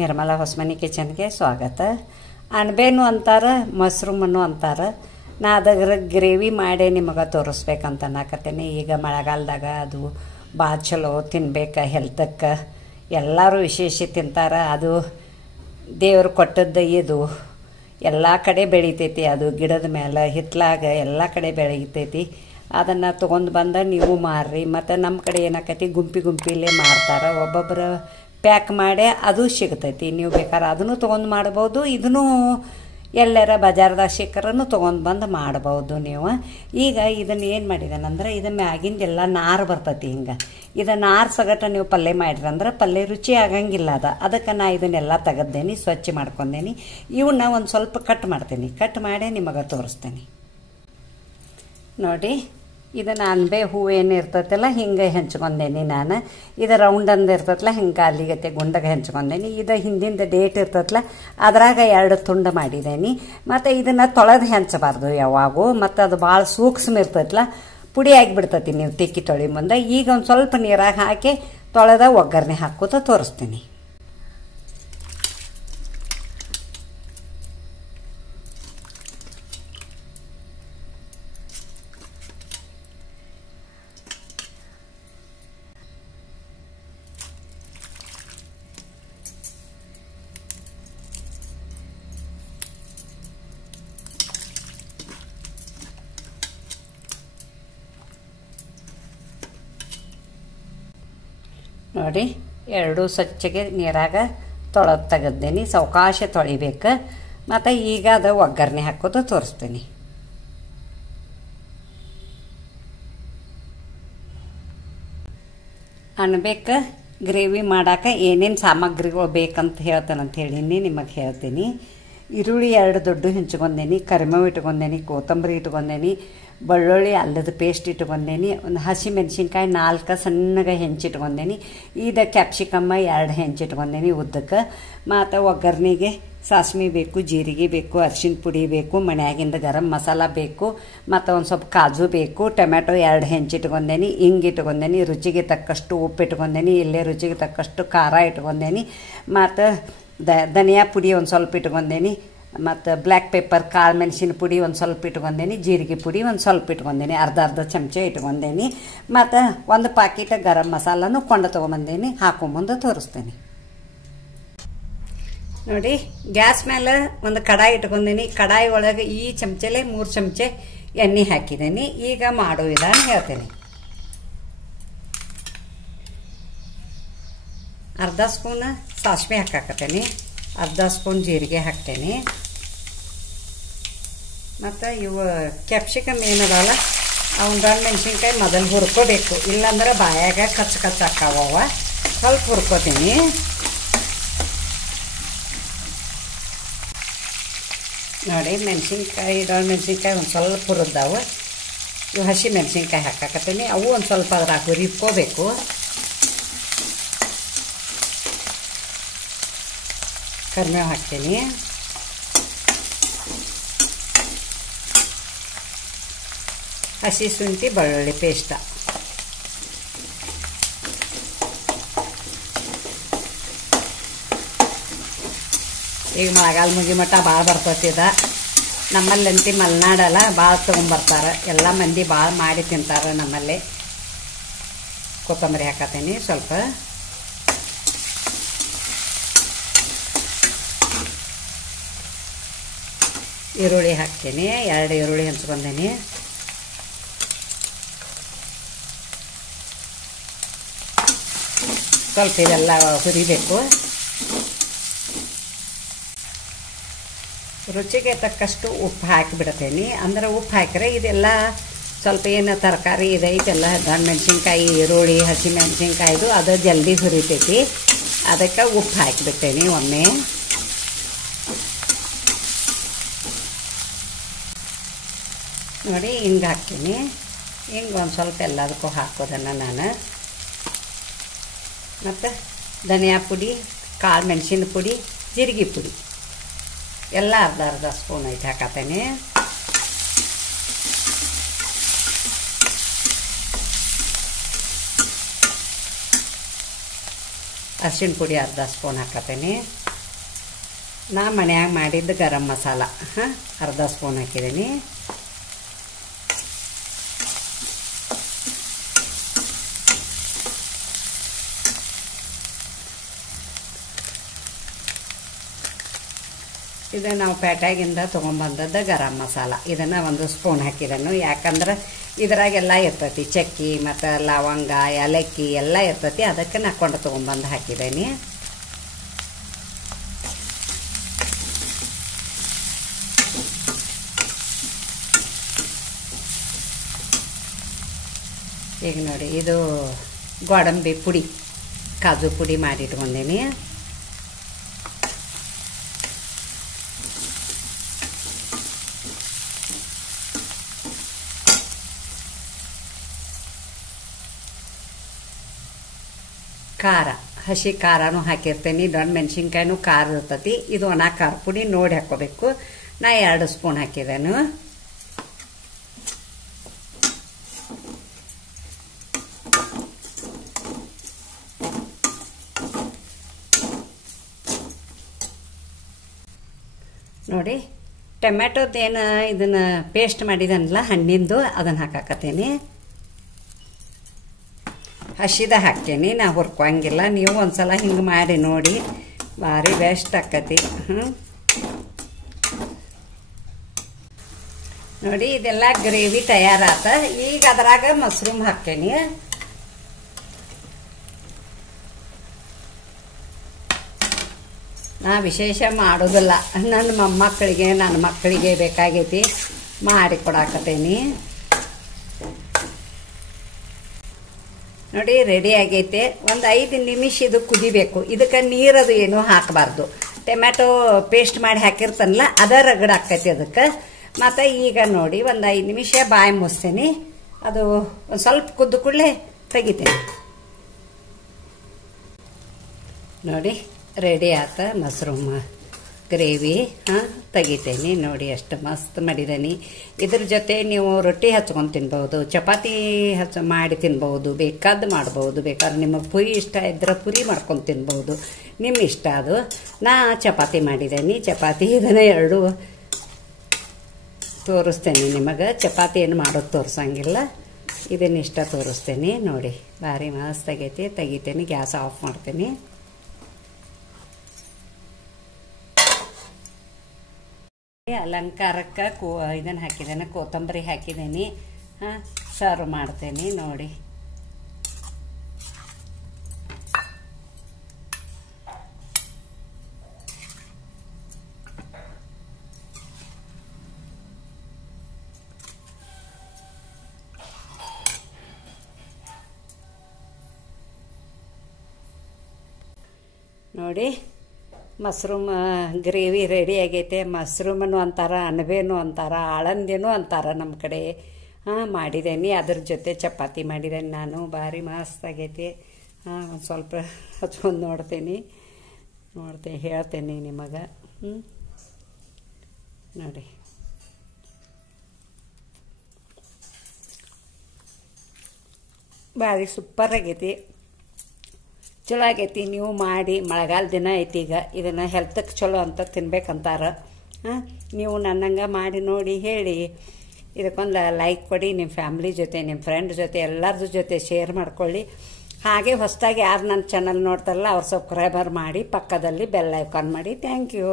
ನಿರ್ಮಲಾ ಹೊಸಮನಿ ಕಿಚನ್ಗೆ ಸ್ವಾಗತ. ಅಣಬೆನೂ ಅಂತಾರೆ, ಮಶ್ರೂಮನ್ನು ಅಂತಾರೆ. ನಾ ಅದ್ರ ಗ್ರೇವಿ ಮಾಡೇ ನಿಮಗೆ ತೋರಿಸ್ಬೇಕಂತ ಅನ್ನಕತ್ತೀನಿ. ಈಗ ಮಳೆಗಾಲದಾಗ ಅದು ಭಾಳ ಚಲೋ ತಿನ್ಬೇಕು, ಹೆಲ್ತಕ್ಕೆ ಎಲ್ಲರೂ ವಿಶೇಷ ತಿಂತಾರೆ. ಅದು ದೇವ್ರು ಕೊಟ್ಟದ್ದು. ಇದು ಎಲ್ಲ ಕಡೆ ಬೆಳಿತೈತಿ, ಅದು ಗಿಡದ ಮೇಲೆ ಹಿತ್ತಲಾಗ ಎಲ್ಲ ಕಡೆ ಬೆಳೀತೈತಿ. ಅದನ್ನು ತೊಗೊಂಡು ಬಂದ ನೀವು ಮಾರ್ರಿ. ಮತ್ತು ನಮ್ಮ ಕಡೆ ಏನಾಕೈತಿ, ಗುಂಪಿಲೇ ಮಾರ್ತಾರೆ. ಒಬ್ಬೊಬ್ಬರು ಪ್ಯಾಕ್ ಮಾಡಿ ಅದು ಸಿಗ್ತೈತಿ. ನೀವು ಬೇಕಾದ್ರೆ ಅದನ್ನು ತೊಗೊಂಡು ಮಾಡ್ಬೋದು. ಇದನ್ನು ಎಲ್ಲರ ಬಜಾರ್ದಾಗ ಸಿಕ್ಕರನ್ನು ತೊಗೊಂಡು ಬಂದು ಮಾಡ್ಬೋದು ನೀವು. ಈಗ ಇದನ್ನು ಏನು ಮಾಡಿದಾನಂದ್ರೆ, ಇದು ಮ್ಯಾಗಿಂದೆಲ್ಲ ನಾರು ಬರ್ತೈತಿ. ಹಿಂಗೆ ಇದು ನಾರು ಸಗಟ ನೀವು ಪಲ್ಯ ಮಾಡಿರಂದ್ರೆ ಪಲ್ಯ ರುಚಿ ಆಗಂಗಿಲ್ಲ. ಅದಕ್ಕೆ ನಾ ಇದನ್ನೆಲ್ಲ ತೆಗೆದೇನಿ, ಸ್ವಚ್ಛ ಮಾಡ್ಕೊಂಡೇನಿ. ಇವನ್ನ ಒಂದು ಸ್ವಲ್ಪ ಕಟ್ ಮಾಡ್ತೀನಿ. ಕಟ್ ಮಾಡಿ ನಿಮಗೆ ತೋರಿಸ್ತೇನೆ ನೋಡಿ. ಇದನ್ನು ಅಣಬೆ ಹೂವು ಏನು ಇರ್ತೈತಲ್ಲ ಹಿಂಗೆ ಹೆಂಚ್ಕೊಂಡೇನಿ ನಾನು. ಇದು ರೌಂಡ್ ಅಂದು ಇರ್ತೈತಲ್ಲ ಹಿಂಗೆ ಅಲ್ಲಿಗತ್ತೆ ಗುಂಡಗೆ ಹೆಂಚ್ಕೊಂಡೇನಿ. ಇದು ಹಿಂದಿಂದ ಡೇಟ್ ಇರ್ತೈತಲ್ಲ ಅದ್ರಾಗ 2 ತುಂಡು ಮಾಡಿದ್ದೇನೆ. ಮತ್ತು ಇದನ್ನು ತೊಳೆದು ಹೆಂಚಬಾರ್ದು ಯಾವಾಗೂ. ಮತ್ತು ಅದು ಭಾಳ ಸೂಕ್ಷ್ಮ ಇರ್ತೈತಲ್ಲ, ಪುಡಿ ಆಗಿಬಿಡ್ತೈತಿ ನೀವು ತಿಕ್ಕಿ ತೊಳಿ ಮುಂದೆ. ಈಗ ಒಂದು ಸ್ವಲ್ಪ ನೀರಾಗ ಹಾಕಿ ತೊಳೆದ ಒಗ್ಗರಣೆ ಹಾಕೋತ ತೋರಿಸ್ತೀನಿ ನೋಡಿ. 2 ಸ್ವಚ್ಛಗೆ ನೀರಾಗ ತೊಳೆದು ತೆಗೆದೇನಿ. ಸಾವಕಾಶ ತೊಳಿಬೇಕು. ಮತ್ತು ಈಗ ಅದು ಒಗ್ಗರಣೆ ಹಾಕೋದು ತೋರಿಸ್ತೀನಿ. ಅಣಬೆಕ್ಕೆ ಗ್ರೇವಿ ಮಾಡೋಕೆ ಏನೇನು ಸಾಮಗ್ರಿಗಳು ಬೇಕಂತ ಹೇಳೀನಿ ನಿಮಗೆ ಹೇಳ್ತೀನಿ. ಈರುಳ್ಳಿ 2 ದೊಡ್ಡ ಹೆಂಚ್ಕೊಂಡೇನಿ, ಕರಿಬೇವು ಇಟ್ಕೊಂಡೇನಿ, ಕೊತ್ತಂಬರಿ ಇಟ್ಕೊಂಡೇನಿ, ಬೆಳ್ಳುಳ್ಳಿ ಅಲ್ಲದ ಪೇಸ್ಟ್ ಇಟ್ಕೊಂಡೇನಿ, ಒಂದು ಹಸಿ ಮೆಣಸಿನ್ಕಾಯಿ 4 ಸಣ್ಣಗೆ ಹೆಂಚಿಟ್ಕೊಂಡೇನಿ. ಇದು ಕ್ಯಾಪ್ಸಿಕಮ್ಮ 2 ಹೆಂಚಿಟ್ಕೊಂಡೇನಿ ಉದ್ದಕ್ಕೆ. ಮತ್ತು ಒಗ್ಗರಣೆಗೆ ಸಾಸ್ಮೆ ಬೇಕು, ಜೀರಿಗೆ ಬೇಕು, ಅರಿಶಿನ ಪುಡಿ ಬೇಕು, ಮನ್ಯಾಗಿಂದ ಗರಂ ಮಸಾಲ ಬೇಕು, ಮತ್ತು ಒಂದು ಸ್ವಲ್ಪ ಕಾಜು ಬೇಕು, ಟೊಮ್ಯಾಟೊ 2 ಹೆಂಚಿಟ್ಕೊಂಡೇನಿ, ಹಿಂಗೆ ಇಟ್ಕೊಂಡೇನಿ, ರುಚಿಗೆ ತಕ್ಕಷ್ಟು ಉಪ್ಪು ಇಟ್ಕೊಂಡೇನಿ, ಇಲ್ಲೇ ರುಚಿಗೆ ತಕ್ಕಷ್ಟು ಖಾರ ಇಟ್ಕೊಂಡೇನಿ, ಮತ್ತು ಧನಿಯಾ ಪುಡಿ ಒಂದು ಸ್ವಲ್ಪ ಇಟ್ಕೊಂಡೇನಿ, ಮತ್ತು ಬ್ಲ್ಯಾಕ್ ಪೆಪ್ಪರ್ ಕಾಳು ಮೆಣಸಿನ ಪುಡಿ ಒಂದು ಸ್ವಲ್ಪ ಇಟ್ಕೊಂಡೇನಿ, ಜೀರಿಗೆ ಪುಡಿ ಒಂದು ಸ್ವಲ್ಪ ಇಟ್ಕೊಂಡೇನಿ, ಅರ್ಧ ಚಮಚ ಇಟ್ಕೊಂಡೇನಿ. ಮತ್ತು ಒಂದು ಪಾಕಿಟ್ ಗರಂ ಮಸಾಲನೂ ಕೊಂಡು ತೊಗೊಂಬಂದೇನಿ. ಹಾಕೊಂಬಂದು ತೋರಿಸ್ತೇನೆ ನೋಡಿ. ಗ್ಯಾಸ್ ಮೇಲೆ ಒಂದು ಕಡಾಯಿ ಇಟ್ಕೊಂಡೇನಿ. ಕಡಾಯಿ ಒಳಗೆ ಈ ಚಮಚಲೆ 3 ಚಮಚೆ ಎಣ್ಣೆ ಹಾಕಿದ್ದೇನೆ. ಈಗ ಮಾಡೋ ವಿಧಾನ ಹೇಳ್ತೇನೆ. ಅರ್ಧ ಸ್ಪೂನ್ ಸಾಸಿವೆ ಹಾಕಾಕತ್ತೇನೆ, ಅರ್ಧ ಸ್ಪೂನ್ ಜೀರಿಗೆ ಹಾಕ್ತೇನೆ. ಮತ್ತು ಇವು ಕ್ಯಾಪ್ಸಿಕಮ್ ಏನದಲ್ಲ ಅವ್ನ ಮೆಣಸಿನ್ಕಾಯಿ ಮೊದಲು ಹುರ್ಕೋಬೇಕು, ಇಲ್ಲಾಂದ್ರೆ ಬಾಯಾಗ ಕಚ್ಚ ಹಾಕಾವವ. ಸ್ವಲ್ಪ ಹುರ್ಕೋತೀನಿ. ನೋಡಿ ಮೆಣಸಿನ್ಕಾಯಿ ಒಂದು ಸ್ವಲ್ಪ ಹುರಿದಾವು. ಇವು ಹಸಿ ಮೆಣಸಿನ್ಕಾಯಿ ಹಾಕಾಕತ್ತೀನಿ. ಅವು ಒಂದು ಸ್ವಲ್ಪ ಅದ್ರಾಗ ಹುರಿಕೋಬೇಕು. ಕರಿಬೇವು ಹಾಕ್ತೀನಿ. ಹಸಿ ಶುಂಠಿ ಬೆಳ್ಳುಳ್ಳಿ ಪೇಸ್ಟ. ಈಗ ಮಳೆಗಾಲ ಮುಗಿಮಟ್ಟ ಭಾಳ ಬರ್ತೈತಿದ. ನಮ್ಮಲ್ಲಂತಿ ಮಲೆನಾಡಲ್ಲ ಭಾಳ ತೊಗೊಂಬರ್ತಾರೆ. ಎಲ್ಲ ಮಂದಿ ಭಾಳ ಮಾಡಿ ತಿಂತಾರೆ ನಮ್ಮಲ್ಲಿ. ಕೊತ್ತಂಬರಿ ಹಾಕತ್ತೀನಿ ಸ್ವಲ್ಪ. ಈರುಳ್ಳಿ ಹಾಕ್ತೀನಿ. 2 ಈರುಳ್ಳಿ ಹೆಂಚ್ಕೊಂಡೇನಿ. ಸ್ವಲ್ಪ ಇದೆಲ್ಲ ಹುರಿಬೇಕು. ರುಚಿಗೆ ತಕ್ಕಷ್ಟು ಉಪ್ಪು ಹಾಕಿಬಿಡ್ತೇನೆ. ಅಂದ್ರೆ ಉಪ್ಪು ಹಾಕಿದ್ರೆ ಇದೆಲ್ಲ ಸ್ವಲ್ಪ ಏನು ತರಕಾರಿ ಇದೈತೆಲ್ಲ ಮೆಣಸಿನ್ಕಾಯಿ, ಈರುಳ್ಳಿ, ಹಸಿ ಮೆಣಸಿನ್ಕಾಯಿದು ಅದು ಜಲ್ದಿ ಹುರಿತೈತಿ. ಅದಕ್ಕೆ ಉಪ್ಪು ಹಾಕಿಬಿಡ್ತೇನೆ ಒಮ್ಮೆ. ನೋಡಿ ಹಿಂಗೆ ಹಾಕ್ತೀನಿ. ಹಿಂಗೆ ಒಂದು ಸ್ವಲ್ಪ ಎಲ್ಲದಕ್ಕೂ ಹಾಕೋದನ್ನು ನಾನು. ಮತ್ತು ಧನಿಯಾ ಪುಡಿ, ಕಾಳು ಮೆಣಸಿನ ಪುಡಿ, ಜೀರಿಗೆ ಪುಡಿ ಎಲ್ಲ ಅರ್ಧ ಸ್ಪೂನ್ ಐತೆ ಹಾಕತ್ತೇನೆ. ಅರಿಶಿನ ಪುಡಿ ಅರ್ಧ ಸ್ಪೂನ್ ಹಾಕತ್ತೇನೆ. ನಾ ಮನ್ಯಾಗ ಮಾಡಿದ್ದು ಗರಂ ಮಸಾಲ ಅರ್ಧ ಸ್ಪೂನ್ ಹಾಕಿದ್ದೀನಿ. ಇದು ನಾವು ಪೇಟೆಗಿಂದ ತೊಗೊಂಬಂದದ್ದು ಗರಂ ಮಸಾಲ. ಇದನ್ನು 1 ಸ್ಪೂನ್ ಹಾಕಿದನು. ಯಾಕಂದ್ರೆ ಇದ್ರಾಗೆಲ್ಲ ಇರ್ತೈತಿ, ಚಕ್ಕಿ ಮತ್ತು ಲವಂಗ ಏಲಕ್ಕಿ ಎಲ್ಲ ಇರ್ತೈತಿ. ಅದಕ್ಕೆ ನಾಕೊಂಡು ತೊಗೊಂಬಂದು ಹಾಕಿದ್ದೀನಿ. ಈಗ ನೋಡಿ, ಇದು ಗೋಡಂಬಿ ಪುಡಿ, ಕಾಜು ಪುಡಿ ಮಾಡಿಟ್ಕೊಂಡೀನಿ. ಖಾರ, ಹಸಿ ಖಾರನೂ ಹಾಕಿರ್ತೇನೆ. ದೊಡ್ಡ ಮೆಣಸಿನ್ಕಾಯಿನೂ ಖಾರ ಇರ್ತೈತಿ. ಇದು ಒಣ ಖಾರ ಪುಡಿ ನೋಡಿ ಹಾಕ್ಕೋಬೇಕು. ನಾ 2 ಸ್ಪೂನ್ ಹಾಕಿದ್ದೇನು. ನೋಡಿ, ಟೊಮ್ಯಾಟೊದೇನು ಇದನ್ನು ಪೇಸ್ಟ್ ಮಾಡಿದನಲ್ಲ ಹಣ್ಣಿಂದು, ಅದನ್ನು ಹಾಕಾಕತ್ತೀನಿ. ಹಸಿದ ಹಾಕ್ತೇನೆ, ನಾ ಹುರ್ಕೋಂಗಿಲ್ಲ. ನೀವು ಒಂದ್ಸಲ ಹಿಂಗೆ ಮಾಡಿ ನೋಡಿ, ಭಾರಿ ಬೆಸ್ಟ್ ಆಕತಿ. ನೋಡಿ, ಇದೆಲ್ಲ ಗ್ರೇವಿ ತಯಾರಾತ. ಈಗ ಅದ್ರಾಗ ಮಶ್ರೂಮ್ ಹಾಕ್ತೇನೆ. ನಾ ವಿಶೇಷ ಮಾಡೋದಿಲ್ಲ, ನನ್ನ ಮೊಮ್ಮಕ್ಕಳಿಗೆ ನನ್ನ ಮಕ್ಕಳಿಗೆ ಬೇಕಾಗೈತಿ ಮಾಡಿ ಕೊಡಾಕತ್ತೇನಿ. ನೋಡಿ, ರೆಡಿ ಆಗೈತೆ. ಒಂದು 5 ನಿಮಿಷ ಇದು ಕುದಿಬೇಕು. ಇದಕ್ಕೆ ನೀರದು ಏನೂ ಹಾಕಬಾರ್ದು. ಟೊಮ್ಯಾಟೊ ಪೇಸ್ಟ್ ಮಾಡಿ ಹಾಕಿರ್ತನಲ್ಲ, ಅದ ರಗಡ ಆಕೈತಿ ಅದಕ್ಕೆ. ಮತ್ತು ಈಗ ನೋಡಿ, ಒಂದು 5 ನಿಮಿಷ ಬಾಯಿ ಮುಚ್ತೇನೆ. ಅದು ಒಂದು ಸ್ವಲ್ಪ ಕುದ್ದು ಕೂಡಲೇ ತೆಗಿತೇನೆ. ನೋಡಿ, ರೆಡಿ ಆತ ಮಶ್ರೂಮ್ ಗ್ರೇವಿ. ತೆಗಿತೇನೆ. ನೋಡಿ, ಎಷ್ಟು ಮಸ್ತ್ ಮಾಡಿದ್ದೀನಿ. ಇದ್ರ ಜೊತೆ ನೀವು ರೊಟ್ಟಿ ಹಚ್ಕೊಂಡು ತಿನ್ಬೋದು, ಚಪಾತಿ ಮಾಡಿ ತಿನ್ಬೋದು, ಬೇಕಾದ್ದು ಮಾಡ್ಬೋದು. ಬೇಕಾದ್ರೆ ನಿಮಗೆ ಪುರಿ ಇಷ್ಟ ಇದ್ರೆ ಪುರಿ ಮಾಡ್ಕೊಂಡು ತಿನ್ಬೋದು, ನಿಮ್ಮ ಇಷ್ಟ ಅದು. ನಾ ಚಪಾತಿ ಮಾಡಿದ್ದೀನಿ. ಚಪಾತಿ ಇದನ್ನು 2 ತೋರಿಸ್ತೇನೆ ನಿಮಗೆ. ಚಪಾತಿ ಏನು ಮಾಡೋದು ತೋರಿಸಂಗಿಲ್ಲ, ಇದನ್ನಿಷ್ಟ ತೋರಿಸ್ತೇನೆ. ನೋಡಿ, ಭಾರಿ ಮಸ್ತ್ ಆಗೈತಿ. ತೆಗಿತೇನೆ, ಗ್ಯಾಸ್ ಆಫ್ ಮಾಡ್ತೇನೆ. ಅಲಂಕಾರಕ್ಕೆ ಇದನ್ನು ಹಾಕಿದ್ದೇನೆ, ಕೊತ್ತಂಬರಿ ಹಾಕಿದ್ದೀನಿ. ಸರ್ವ್ ಮಾಡ್ತೇನೆ. ನೋಡಿ, ನೋಡಿ ಮಶ್ರೂಮ್ ಗ್ರೇವಿ ರೆಡಿ ಆಗೈತೆ. ಮಶ್ರೂಮನ್ನು ಅಂತಾರ, ಅಣಬೆನೂ ಅಂತಾರ, ಆಳಂದೇನೂ ಅಂತಾರ ನಮ್ಮ ಕಡೆ. ಮಾಡಿದ್ದೇನೆ. ಅದ್ರ ಜೊತೆ ಚಪಾತಿ ಮಾಡಿದ್ದೇನೆ ನಾನು. ಭಾರಿ ಮಸ್ತ್ ಆಗೈತಿ. ಒಂದು ಸ್ವಲ್ಪ ಹಚ್ಕೊಂಡು ನೋಡ್ತೇನೆ, ಹೇಳ್ತೇನೆ ನಿಮಗೆ. ನೋಡಿ, ಭಾರಿ ಸೂಪರ್ ಆಗೈತಿ, ಚಲೋ ಆಗೈತಿ. ನೀವು ಮಾಡಿ, ಮಳೆಗಾಲ ದಿನ ಐತಿ ಈಗ. ಇದನ್ನು ಹೆಲ್ತ್ಗೆ ಚಲೋ ಅಂತ ತಿನ್ಬೇಕಂತಾರ. ನೀವು ನನ್ನಂಗೆ ಮಾಡಿ ನೋಡಿ, ಹೇಳಿ. ಇದಕ್ಕೊಂದು ಲೈಕ್ ಕೊಡಿ. ನಿಮ್ಮ ಫ್ಯಾಮ್ಲಿ ಜೊತೆ, ನಿಮ್ಮ ಫ್ರೆಂಡ್ ಜೊತೆ, ಎಲ್ಲರ ಜೊತೆ ಶೇರ್ ಮಾಡ್ಕೊಳ್ಳಿ. ಹಾಗೆ ಹೊಸದಾಗಿ ಯಾರು ನನ್ನ ಚಾನಲ್ ನೋಡ್ತಾರಲ್ಲ ಅವ್ರು ಸಬ್ಸ್ಕ್ರೈಬರ್ ಮಾಡಿ, ಪಕ್ಕದಲ್ಲಿ ಬೆಲ್ ಐಕಾನ್ ಮಾಡಿ. Thank you.